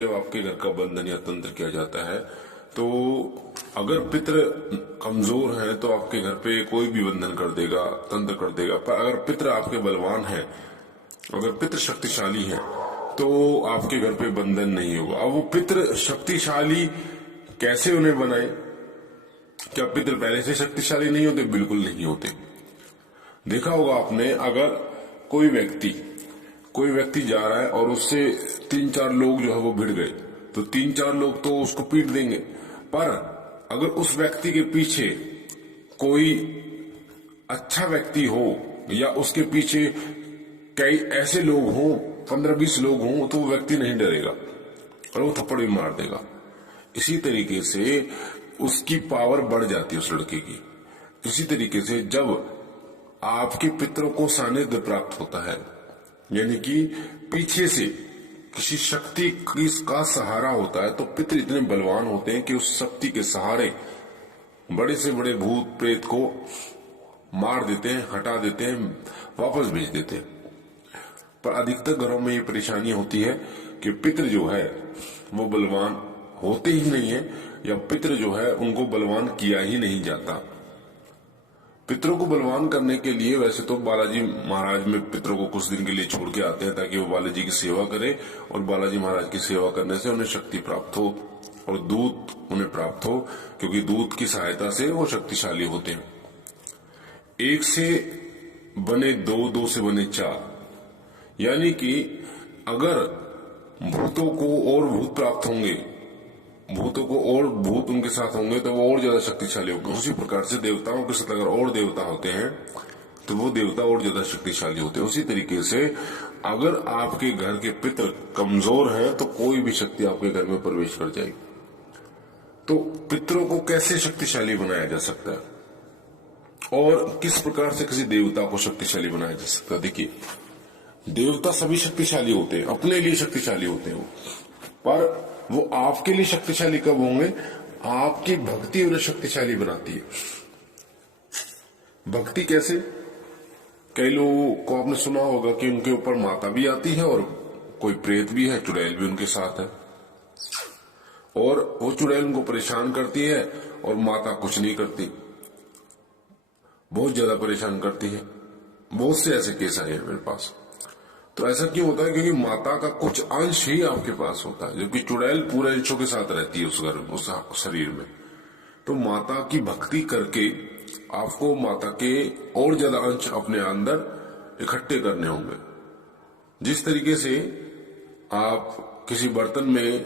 जब आपके घर का बंधन या तंत्र किया जाता है तो अगर पितृ कमजोर है तो आपके घर पे कोई भी बंधन कर देगा, तंत्र कर देगा। पर अगर पितृ आपके बलवान है, अगर पितृ शक्तिशाली है तो आपके घर पे बंधन नहीं होगा। अब वो पितृ शक्तिशाली कैसे उन्हें बनाए? क्या पितृ पहले से शक्तिशाली नहीं होते? बिल्कुल नहीं होते। देखा होगा आपने, अगर कोई व्यक्ति जा रहा है और उससे 3-4 लोग जो है वो भिड़ गए तो 3-4 लोग तो उसको पीट देंगे। पर अगर उस व्यक्ति के पीछे कोई अच्छा व्यक्ति हो या उसके पीछे कई ऐसे लोग हों, 15-20 लोग हों, तो वो व्यक्ति नहीं डरेगा और वो थप्पड़ भी मार देगा। इसी तरीके से उसकी पावर बढ़ जाती है उस लड़के की। इसी तरीके से जब आपके पितरों को सानिध्य प्राप्त होता है, यानी कि पीछे से किसी शक्ति का सहारा होता है, तो पितृ इतने बलवान होते हैं कि उस शक्ति के सहारे बड़े से बड़े भूत प्रेत को मार देते हैं, हटा देते हैं, वापस भेज देते हैं। पर अधिकतर घरों में ये परेशानी होती है कि पितृ जो है वो बलवान होते ही नहीं है, या पितृ जो है उनको बलवान किया ही नहीं जाता। पितरों को बलवान करने के लिए वैसे तो बालाजी महाराज में पितरों को कुछ दिन के लिए छोड़ के आते हैं ताकि वो बालाजी की सेवा करें, और बालाजी महाराज की सेवा करने से उन्हें शक्ति प्राप्त हो और दूत उन्हें प्राप्त हो, क्योंकि दूत की सहायता से वो शक्तिशाली होते हैं। 1 से बने 2, 2 से बने 4, यानी कि अगर भूतों को और भूत प्राप्त होंगे, भूतों को और भूत उनके साथ होंगे तो वो और ज्यादा शक्तिशाली होंगे। उसी प्रकार से देवताओं के साथ अगर और देवता होते हैं तो वो देवता और ज्यादा शक्तिशाली होते हैं। उसी तरीके से अगर आपके घर के पितृ कमजोर हैं तो कोई भी शक्ति आपके घर में प्रवेश कर जाएगी। तो पितरों को कैसे शक्तिशाली बनाया जा सकता है और किस प्रकार से किसी देवता को शक्तिशाली बनाया जा सकता है? देखिए, देवता सभी शक्तिशाली होते हैं, अपने लिए शक्तिशाली होते हैं वो, पर वो आपके लिए शक्तिशाली कब होंगे? आपकी भक्ति उन्हें शक्तिशाली बनाती है। भक्ति कैसे? कई लोगों को आपने सुना होगा कि उनके ऊपर माता भी आती है और कोई प्रेत भी है, चुड़ैल भी उनके साथ है, और वो चुड़ैल उनको परेशान करती है और माता कुछ नहीं करती, बहुत ज्यादा परेशान करती है। बहुत से ऐसे केस आए हैं मेरे पास। तो ऐसा क्यों होता है? क्योंकि माता का कुछ अंश ही आपके पास होता है, जबकि चुड़ैल पूरे अंशों के साथ रहती है उस घर, उस शरीर में। तो माता की भक्ति करके आपको माता के और ज्यादा अंश अपने अंदर इकट्ठे करने होंगे। जिस तरीके से आप किसी बर्तन में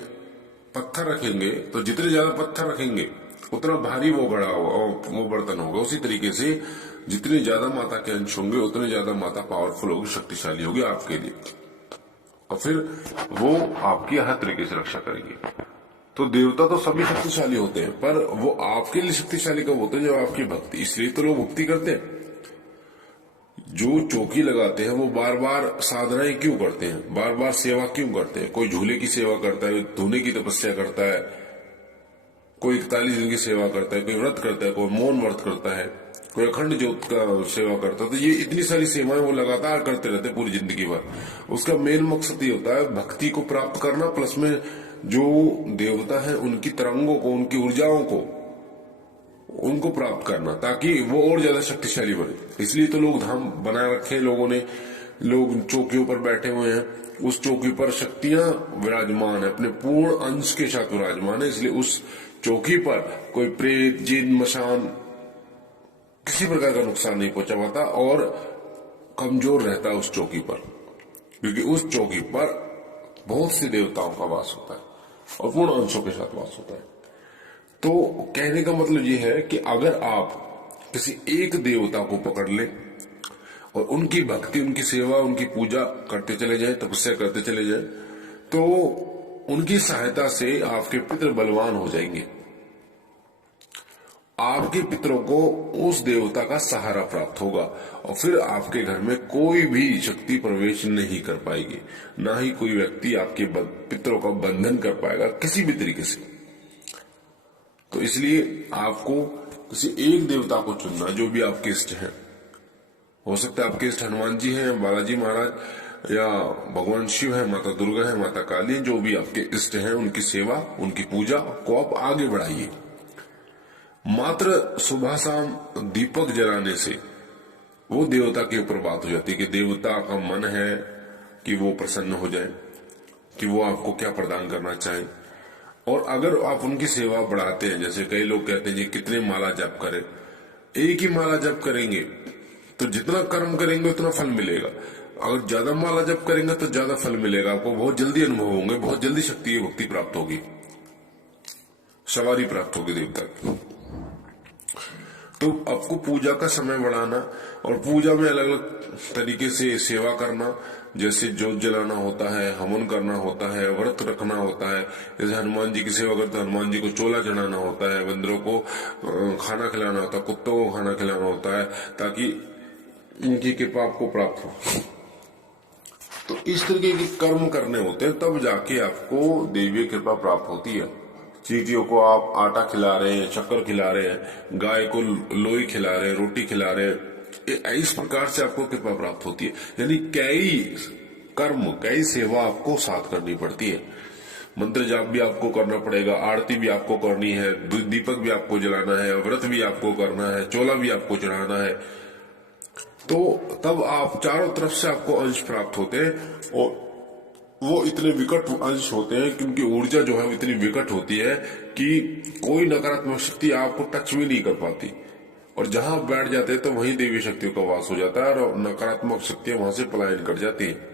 पत्थर रखेंगे तो जितने ज्यादा पत्थर रखेंगे उतना भारी वो घड़ा होगा, वो बर्तन होगा। उसी तरीके से जितने ज्यादा माता के अंश होंगे उतने ज्यादा माता पावरफुल होगी, शक्तिशाली होगी आपके लिए, और फिर वो आपकी हर तरीके से रक्षा करेंगे। तो देवता तो सभी शक्तिशाली होते हैं, पर वो आपके लिए शक्तिशाली कब होते हैं? जब आपकी भक्ति। इसलिए तो लोग भक्ति करते हैं। जो चौकी लगाते हैं वो बार बार साधनाएं क्यों करते हैं, बार बार सेवा क्यों करते हैं? कोई झूले की सेवा करता है, धोने की तपस्या करता है, कोई 41 दिन की सेवा करता है, कोई व्रत करता है, कोई मौन व्रत करता है, कोई अखंड ज्योत का सेवा करता है। तो ये इतनी सारी सेवाएं वो लगातार करते रहते हैं पूरी जिंदगी भर। उसका मेन मकसद ये होता है भक्ति को प्राप्त करना, प्लस में जो देवता है उनकी तरंगों को, उनकी ऊर्जाओं को, उनको प्राप्त करना, ताकि वो और ज्यादा शक्तिशाली बने। इसलिए तो लोग धाम बना रखे हैं लोगों ने, लोग चौकियों पर बैठे हुए हैं, उस चौकी पर शक्तियां विराजमान है, अपने पूर्ण अंश के साथ विराजमान है। इसलिए उस चौकी पर कोई प्रेत, जिन, मशान किसी प्रकार का नुकसान नहीं पहुंचा पाता और कमजोर रहता है उस चौकी पर, क्योंकि उस चौकी पर बहुत से देवताओं का वास होता है और पूर्ण अंशों के साथ वास होता है। तो कहने का मतलब ये है कि अगर आप किसी एक देवता को पकड़ ले और उनकी भक्ति, उनकी सेवा, उनकी पूजा करते चले जाए, तपस्या करते चले जाए, तो उनकी सहायता से आपके पितृ बलवान हो जाएंगे। आपके पितरों को उस देवता का सहारा प्राप्त होगा और फिर आपके घर में कोई भी शक्ति प्रवेश नहीं कर पाएगी, ना ही कोई व्यक्ति आपके पितरों का बंधन कर पाएगा किसी भी तरीके से। तो इसलिए आपको किसी एक देवता को चुनना जो भी आपके इष्ट है। हो सकता है आपके इष्ट हनुमान जी हैं, बालाजी महाराज, या भगवान शिव है, माता दुर्गा है, माता काली, जो भी आपके इष्ट हैं, उनकी सेवा, उनकी पूजा को आप आगे बढ़ाइए। मात्र सुबह शाम दीपक जलाने से वो देवता के ऊपर बात हो जाती है कि देवता का मन है कि वो प्रसन्न हो जाए, कि वो आपको क्या प्रदान करना चाहे। और अगर आप उनकी सेवा बढ़ाते हैं, जैसे कई लोग कहते हैं जी कितने माला जप करें, एक ही माला जप करेंगे तो जितना कर्म करेंगे उतना फल मिलेगा। अगर ज्यादा माला जप करेंगे तो ज्यादा फल मिलेगा, आपको बहुत जल्दी अनुभव होंगे, बहुत जल्दी शक्ति भक्ति प्राप्त होगी, सवारी प्राप्त होगी देवता की। तो आपको पूजा का समय बढ़ाना और पूजा में अलग अलग तरीके से सेवा करना, जैसे जोत जलाना होता है, हवन करना होता है, व्रत रखना होता है। जैसे हनुमान जी की सेवा करते हैं, हनुमान जी को चोला चढ़ाना होता है, बंदरों को खाना खिलाना होता है, कुत्तों को खाना खिलाना होता है, ताकि उनकी कृपा आपको प्राप्त हो। तो इस तरीके के कर्म करने होते हैं, तब जाके आपको देवीय कृपा प्राप्त होती है। चींटियों को आप आटा खिला रहे हैं, शक्कर खिला रहे हैं, गाय को लोई खिला रहे हैं, रोटी खिला रहे हैं, इस प्रकार से आपको कृपा प्राप्त होती है। यानी कई कर्म, कई सेवा आपको साथ करनी पड़ती है। मंत्र जाप भी आपको करना पड़ेगा, आरती भी आपको करनी है, दीपक भी आपको जलाना है, व्रत भी आपको करना है, चोला भी आपको चढ़ाना है। तो तब आप चारों तरफ से आपको अंश प्राप्त होते हैं और वो इतने विकट अंश होते हैं कि उनकी ऊर्जा जो है वो इतनी विकट होती है कि कोई नकारात्मक शक्ति आपको टच भी नहीं कर पाती। और जहां बैठ जाते हैं तो वहीं देवी शक्तियों का वास हो जाता है और नकारात्मक शक्तियां वहां से पलायन कर जाती है।